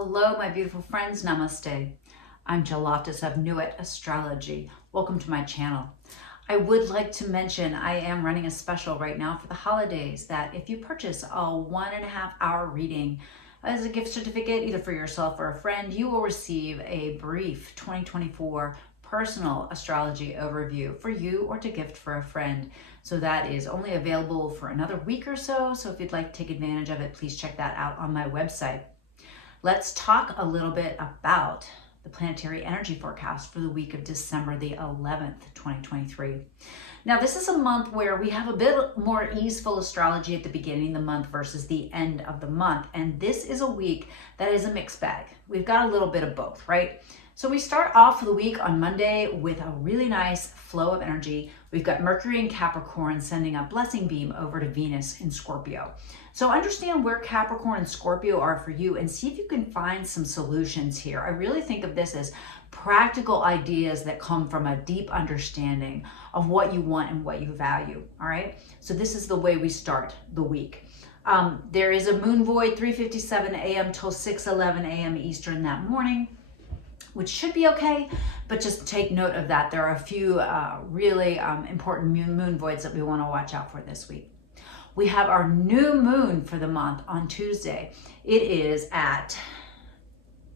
Hello, my beautiful friends. Namaste. I'm Jill Loftus of Nuit Astrology. Welcome to my channel. I would like to mention I am running a special right now for the holidays that if you purchase a 1.5 hour reading as a gift certificate, either for yourself or a friend, you will receive a brief 2024 personal astrology overview for you or to gift for a friend. So that is only available for another week or so. So if you'd like to take advantage of it, please check that out on my website. Let's talk a little bit about the planetary energy forecast for the week of December the 11th, 2023. Now, this is a month where we have a bit more easeful astrology at the beginning of the month versus the end of the month. And this is a week that is a mixed bag. We've got a little bit of both, right? So we start off the week on Monday with a really nice flow of energy. We've got Mercury in Capricorn sending a blessing beam over to Venus in Scorpio. So understand where Capricorn and Scorpio are for you and see if you can find some solutions here. I really think of this as practical ideas that come from a deep understanding of what you want and what you value, all right? So this is the way we start the week. There is a moon void 3:57 a.m. till 6:11 a.m. Eastern that morning, which should be okay, but just take note of that. There are a few really important moon voids that we want to watch out for this week. We have our new moon for the month on Tuesday. It is at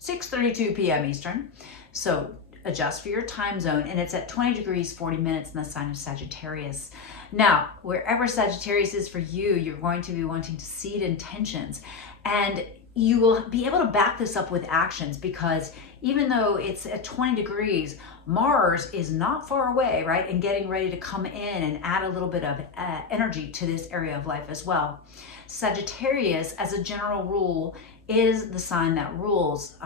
6:32 p.m. Eastern, so adjust for your time zone, and it's at 20 degrees 40 minutes in the sign of Sagittarius. Now, wherever Sagittarius is for you, you're going to be wanting to seed intentions, and you will be able to back this up with actions because even though it's at 20 degrees, Mars is not far away, right? And getting ready to come in and add a little bit of energy to this area of life as well. Sagittarius, as a general rule, is the sign that rules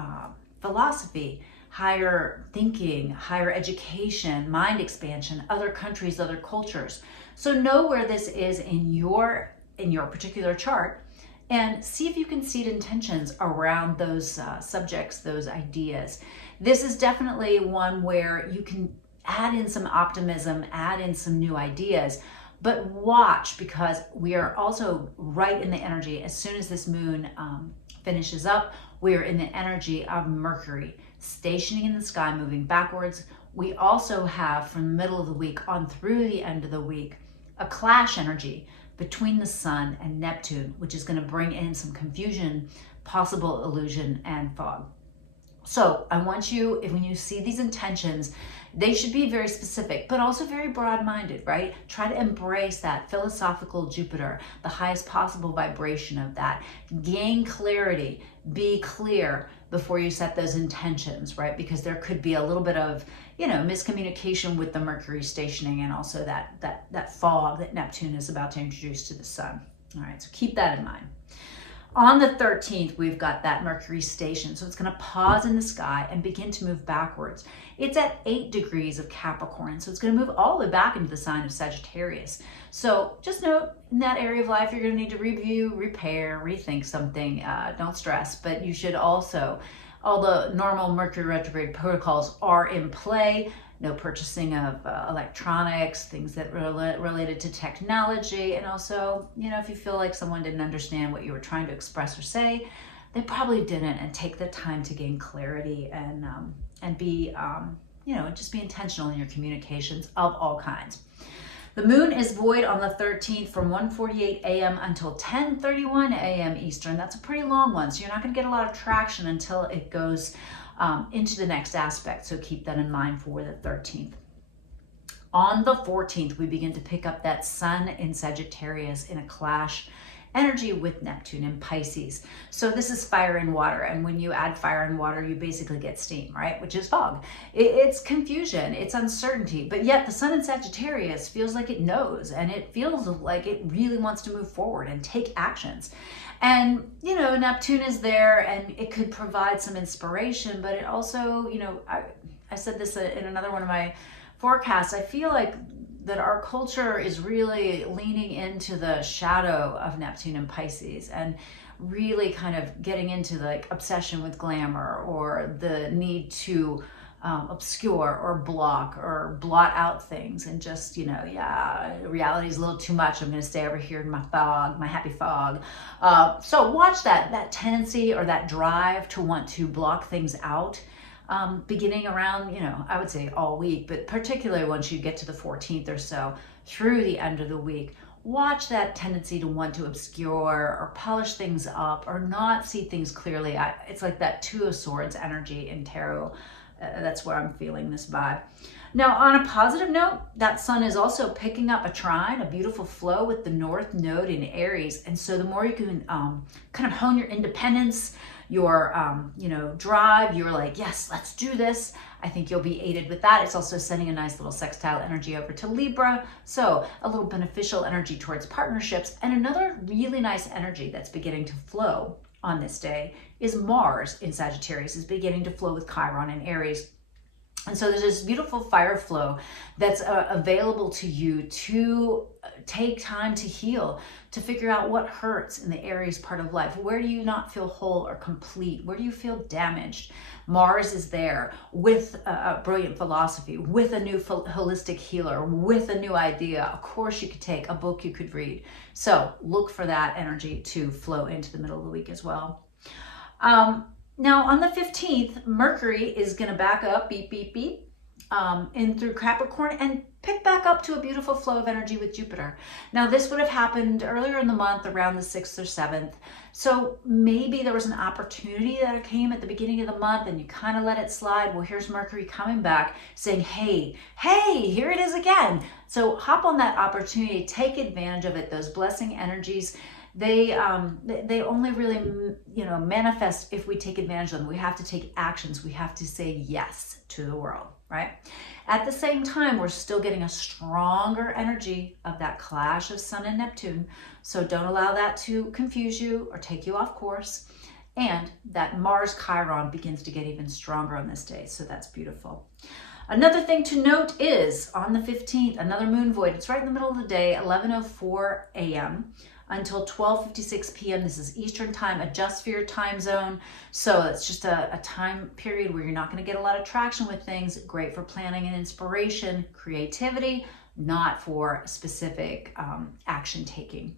philosophy, higher thinking, higher education, mind expansion, other countries, other cultures. So know where this is in your particular chart, and see if you can seed intentions around those subjects, those ideas. This is definitely one where you can add in some optimism, add in some new ideas, but watch because we are also right in the energy. As soon as this moon finishes up, we are in the energy of Mercury stationing in the sky, moving backwards. We also have from the middle of the week on through the end of the week, a clash energy between the sun and Neptune, which is going to bring in some confusion, possible illusion, and fog. So I want you, when you see these intentions, they should be very specific, but also very broad-minded, right? Try to embrace that philosophical Jupiter, the highest possible vibration of that. Gain clarity, be clear before you set those intentions, right? Because there could be a little bit of, miscommunication with the Mercury stationing and also that fog that Neptune is about to introduce to the sun. All right, so keep that in mind. On the 13th, we've got that Mercury station. So it's going to pause in the sky and begin to move backwards. It's at 8 degrees of Capricorn. So it's going to move all the way back into the sign of Sagittarius. So just note in that area of life, you're going to need to review, repair, rethink something. Don't stress, but you should also, all the normal Mercury retrograde protocols are in play. No purchasing of electronics, things that related to technology. And also, if you feel like someone didn't understand what you were trying to express or say, they probably didn't. And take the time to gain clarity and be, just be intentional in your communications of all kinds. The moon is void on the 13th from 1:48 a.m. until 10:31 a.m. Eastern. That's a pretty long one, so you're not going to get a lot of traction until it goes into the next aspect. So keep that in mind for the 13th. On the 14th, we begin to pick up that sun in Sagittarius in a clash energy with Neptune in Pisces. So this is fire and water. And when you add fire and water, you basically get steam, right? Which is fog. It's confusion, it's uncertainty, but yet the sun in Sagittarius feels like it knows, and it feels like it really wants to move forward and take actions. And, Neptune is there and it could provide some inspiration, but it also, I said this in another one of my forecasts, I feel like that our culture is really leaning into the shadow of Neptune and Pisces and really kind of getting into like obsession with glamour or the need to obscure or block or blot out things and just, yeah, reality is a little too much. I'm going to stay over here in my fog, my happy fog. So watch that tendency or that drive to want to block things out. Beginning around, I would say all week, but particularly once you get to the 14th or so through the end of the week, watch that tendency to want to obscure or polish things up or not see things clearly. It's like that Two of Swords energy in tarot. That's where I'm feeling this vibe. Now, on a positive note, that sun is also picking up a trine, a beautiful flow with the North Node in Aries. And so the more you can kind of hone your independence, your, drive, you're like, yes, let's do this. I think you'll be aided with that. It's also sending a nice little sextile energy over to Libra. So a little beneficial energy towards partnerships. And another really nice energy that's beginning to flow on this day is Mars in Sagittarius is beginning to flow with Chiron in Aries. And so there's this beautiful fire flow that's available to you to take time to heal, to figure out what hurts in the Aries part of life. Where do you not feel whole or complete? Where do you feel damaged? Mars is there with a brilliant philosophy, with a new holistic healer, with a new idea. Of course, you could take a book you could read. So look for that energy to flow into the middle of the week as well. Now on the 15th, Mercury is going to back up, beep, beep, beep, in through Capricorn and pick back up to a beautiful flow of energy with Jupiter. Now this would have happened earlier in the month around the 6th or 7th. So maybe there was an opportunity that came at the beginning of the month and you kind of let it slide. Well, here's Mercury coming back saying, hey, here it is again. So hop on that opportunity, take advantage of it. Those blessing energies, they only really, manifest if we take advantage of them. We have to take actions. We have to say yes to the world, right? At the same time, we're still getting a stronger energy of that clash of Sun and Neptune. So don't allow that to confuse you or take you off course. And that Mars Chiron begins to get even stronger on this day. So that's beautiful. Another thing to note is on the 15th, another moon void. It's right in the middle of the day, 11:04 a.m. until 12:56 p.m. This is Eastern time. Adjust for your time zone. So it's just a time period where you're not going to get a lot of traction with things. Great for planning and inspiration, creativity, not for specific action taking.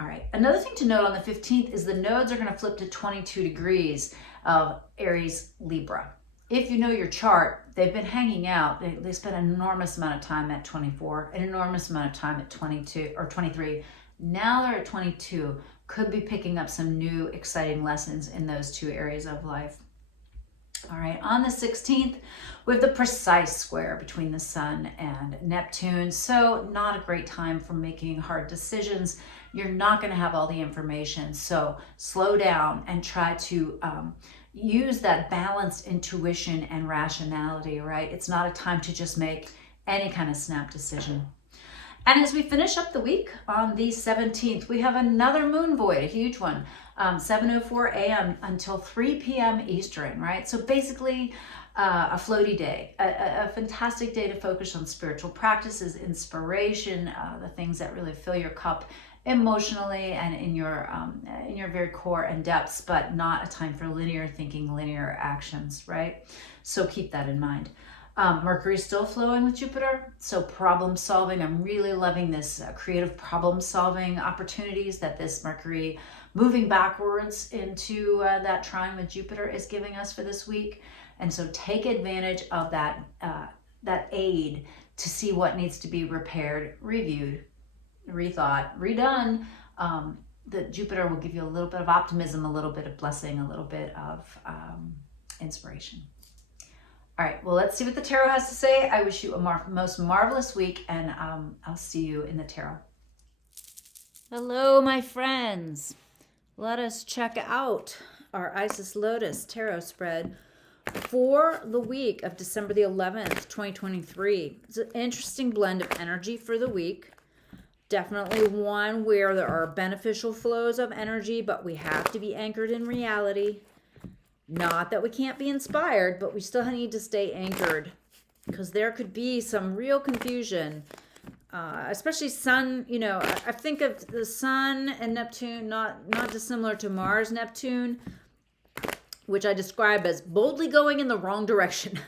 All right. Another thing to note on the 15th is the nodes are going to flip to 22 degrees of Aries Libra. If you know your chart, they've been hanging out. They spent an enormous amount of time at 24, an enormous amount of time at 22 or 23. Now they're at 22, could be picking up some new exciting lessons in those two areas of life. All right, on the 16th, we have the precise square between the Sun and Neptune. So not a great time for making hard decisions. You're not going to have all the information. So slow down and try to use that balanced intuition and rationality, right? It's not a time to just make any kind of snap decision. And as we finish up the week on the 17th, we have another moon void, a huge one, 7:04 a.m. until 3 p.m. Eastern, right? So basically a floaty day, a fantastic day to focus on spiritual practices, inspiration, the things that really fill your cup emotionally and in your very core and depths, but not a time for linear thinking, linear actions, right? So keep that in mind. Mercury's still flowing with Jupiter, so problem solving. I'm really loving this creative problem solving opportunities that this Mercury moving backwards into that trine with Jupiter is giving us for this week. And so take advantage of that aid to see what needs to be repaired, reviewed, rethought, redone. That Jupiter will give you a little bit of optimism, a little bit of blessing, a little bit of inspiration. All right, well, let's see what the tarot has to say. I wish you a most marvelous week, and I'll see you in the tarot. Hello, my friends. Let us check out our Isis Lotus tarot spread for the week of December the 11th, 2023. It's an interesting blend of energy for the week. Definitely one where there are beneficial flows of energy, but we have to be anchored in reality. Not that we can't be inspired, but we still need to stay anchored because there could be some real confusion, especially Sun. I think of the Sun and Neptune not dissimilar to Mars, Neptune. which I describe as boldly going in the wrong direction.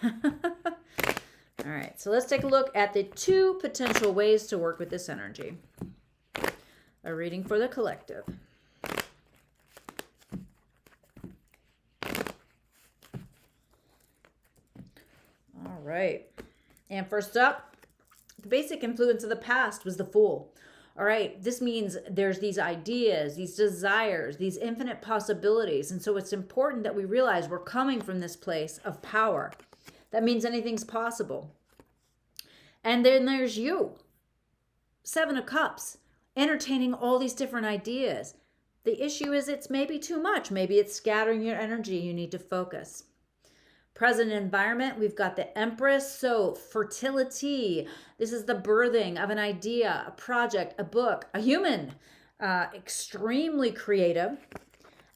All right, so let's take a look at the 2 potential ways to work with this energy. A reading for the collective. All right. And first up, the basic influence of the past was the Fool. All right, this means there's these ideas, these desires, these infinite possibilities. And so it's important that we realize we're coming from this place of power. That means anything's possible. And then there's you, 7 of Cups, entertaining all these different ideas. The issue is it's maybe too much. Maybe it's scattering your energy. You need to focus. Present environment, we've got the Empress, so fertility. This is the birthing of an idea, a project, a book, a human, extremely creative.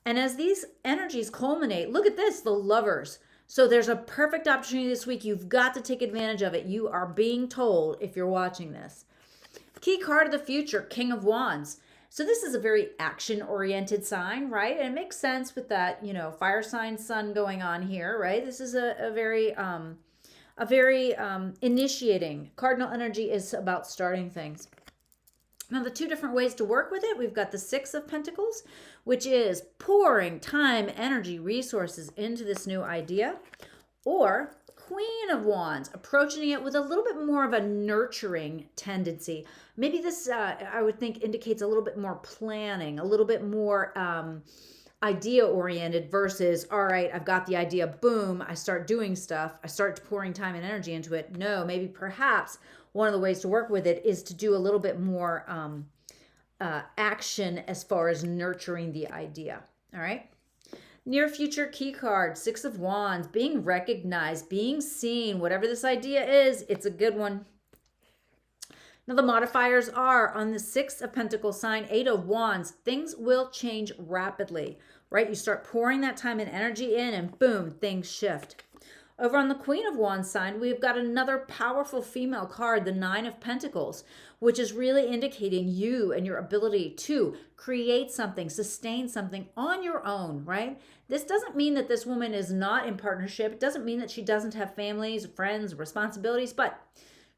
And as these energies culminate, look at this, the Lovers. So there's a perfect opportunity this week. You've got to take advantage of it. You are being told if you're watching this. Key card of the future, King of Wands. So this is a very action-oriented sign, right? And it makes sense with that, fire sign sun going on here, right? This is a very initiating. Cardinal energy is about starting things. Now, the 2 different ways to work with it, we've got the 6 of Pentacles, which is pouring time, energy, resources into this new idea, or Queen of Wands, approaching it with a little bit more of a nurturing tendency. Maybe this, I would think, indicates a little bit more planning, a little bit more idea-oriented versus, all right, I've got the idea, boom, I start doing stuff, I start pouring time and energy into it. No, maybe perhaps one of the ways to work with it is to do a little bit more action as far as nurturing the idea, all right? Near future key card, 6 of Wands, being recognized, being seen, whatever this idea is, it's a good one. Now the modifiers are on the 6 of Pentacles sign, 8 of Wands, things will change rapidly, right? You start pouring that time and energy in and boom, things shift. Over on the Queen of Wands sign, we've got another powerful female card, the 9 of Pentacles, which is really indicating you and your ability to create something, sustain something on your own, right? This doesn't mean that this woman is not in partnership. It doesn't mean that she doesn't have families, friends, responsibilities, but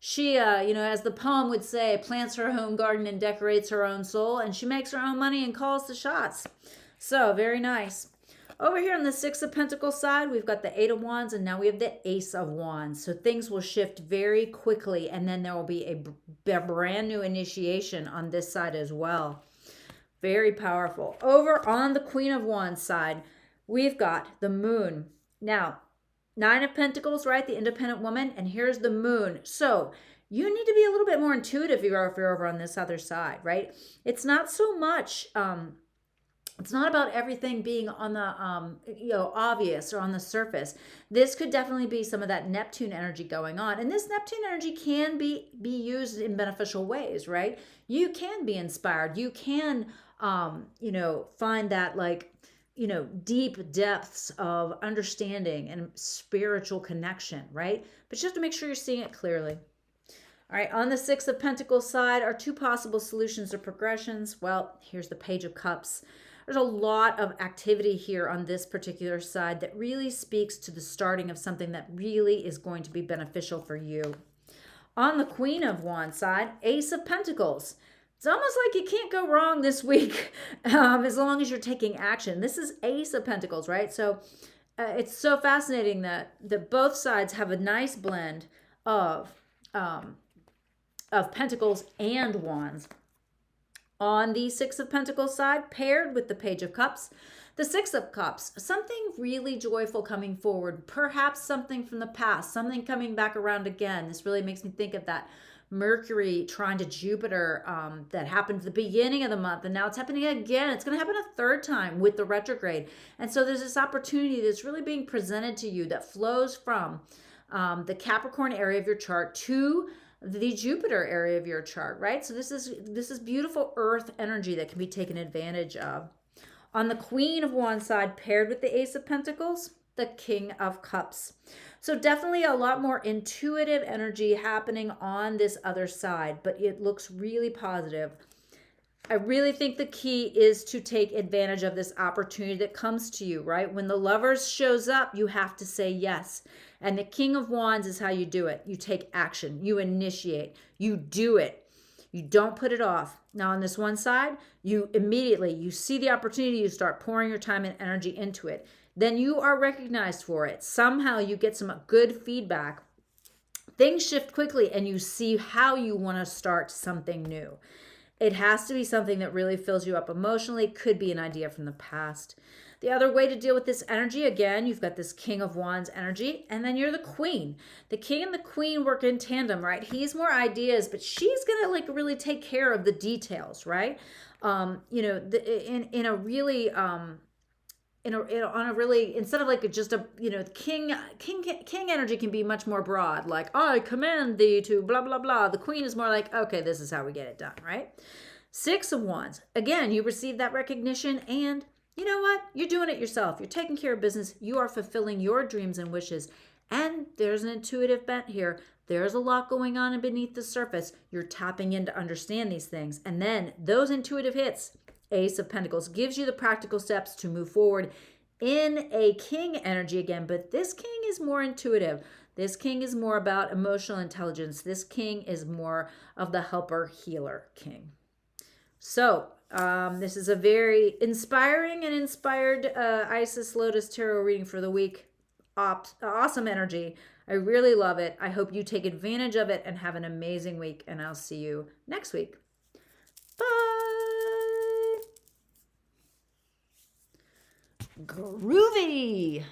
she, as the poem would say, plants her own garden and decorates her own soul, and she makes her own money and calls the shots. So, very nice. Over here on the 6 of Pentacles side, we've got the 8 of Wands, and now we have the Ace of Wands. So things will shift very quickly, and then there will be a brand new initiation on this side as well. Very powerful. Over on the Queen of Wands side, we've got the Moon. Now, 9 of Pentacles, right? The independent woman, and here's the Moon. So you need to be a little bit more intuitive if you're over on this other side, right? It's not so much... it's not about everything being on the, obvious or on the surface. This could definitely be some of that Neptune energy going on. And this Neptune energy can be used in beneficial ways, right? You can be inspired. You can, find that deep depths of understanding and spiritual connection, right? But you have to make sure you're seeing it clearly. All right, on the 6 of Pentacles side are 2 possible solutions or progressions. Well, here's the Page of Cups. There's a lot of activity here on this particular side that really speaks to the starting of something that really is going to be beneficial for you. On the Queen of Wands side, Ace of Pentacles. It's almost like you can't go wrong this week as long as you're taking action. This is Ace of Pentacles, right? So it's so fascinating that both sides have a nice blend of Pentacles and Wands. On the 6 of Pentacles side, paired with the Page of Cups, the 6 of Cups, something really joyful coming forward, perhaps something from the past, something coming back around again. This really makes me think of that Mercury trine to Jupiter that happened at the beginning of the month, and now it's happening again. It's going to happen a 3rd time with the retrograde. And so there's this opportunity that's really being presented to you that flows from the Capricorn area of your chart to the Jupiter area of your chart, right? So this is beautiful earth energy that can be taken advantage of. On the Queen of Wands side, paired with the Ace of Pentacles, the King of Cups. So definitely a lot more intuitive energy happening on this other side, but it looks really positive. I really think the key is to take advantage of this opportunity that comes to you, right? When the Lovers shows up, you have to say yes. And the King of Wands is how you do it. You take action, you initiate, you do it. You don't put it off. Now on this one side, you immediately, you see the opportunity, you start pouring your time and energy into it. Then you are recognized for it. Somehow you get some good feedback. Things shift quickly and you see how you want to start something new. It has to be something that really fills you up emotionally. Could be an idea from the past. The other way to deal with this energy, again, you've got this King of Wands energy, and then you're the Queen. The King and the Queen work in tandem, right? He's more ideas, but she's gonna like really take care of the details, right? You know, in a really on a really, instead of like just a, you know, king energy can be much more broad, like I command thee to blah blah blah. The Queen is more like, okay, this is how we get it done, right? Six of Wands, again, you receive that recognition, and you know what, you're doing it yourself. You're taking care of business, you are fulfilling your dreams and wishes. And there's an intuitive bent here. There's a lot going on beneath the surface. You're tapping in to understand these things, and then those intuitive hits, Ace of Pentacles, gives you the practical steps to move forward in a King energy again. But this King is more intuitive. This King is more about emotional intelligence. This King is more of the helper healer King. So this is a very inspiring and inspired Isis Lotus Tarot reading for the week. Awesome energy. I really love it. I hope you take advantage of it and have an amazing week. And I'll see you next week. Bye. Groovy.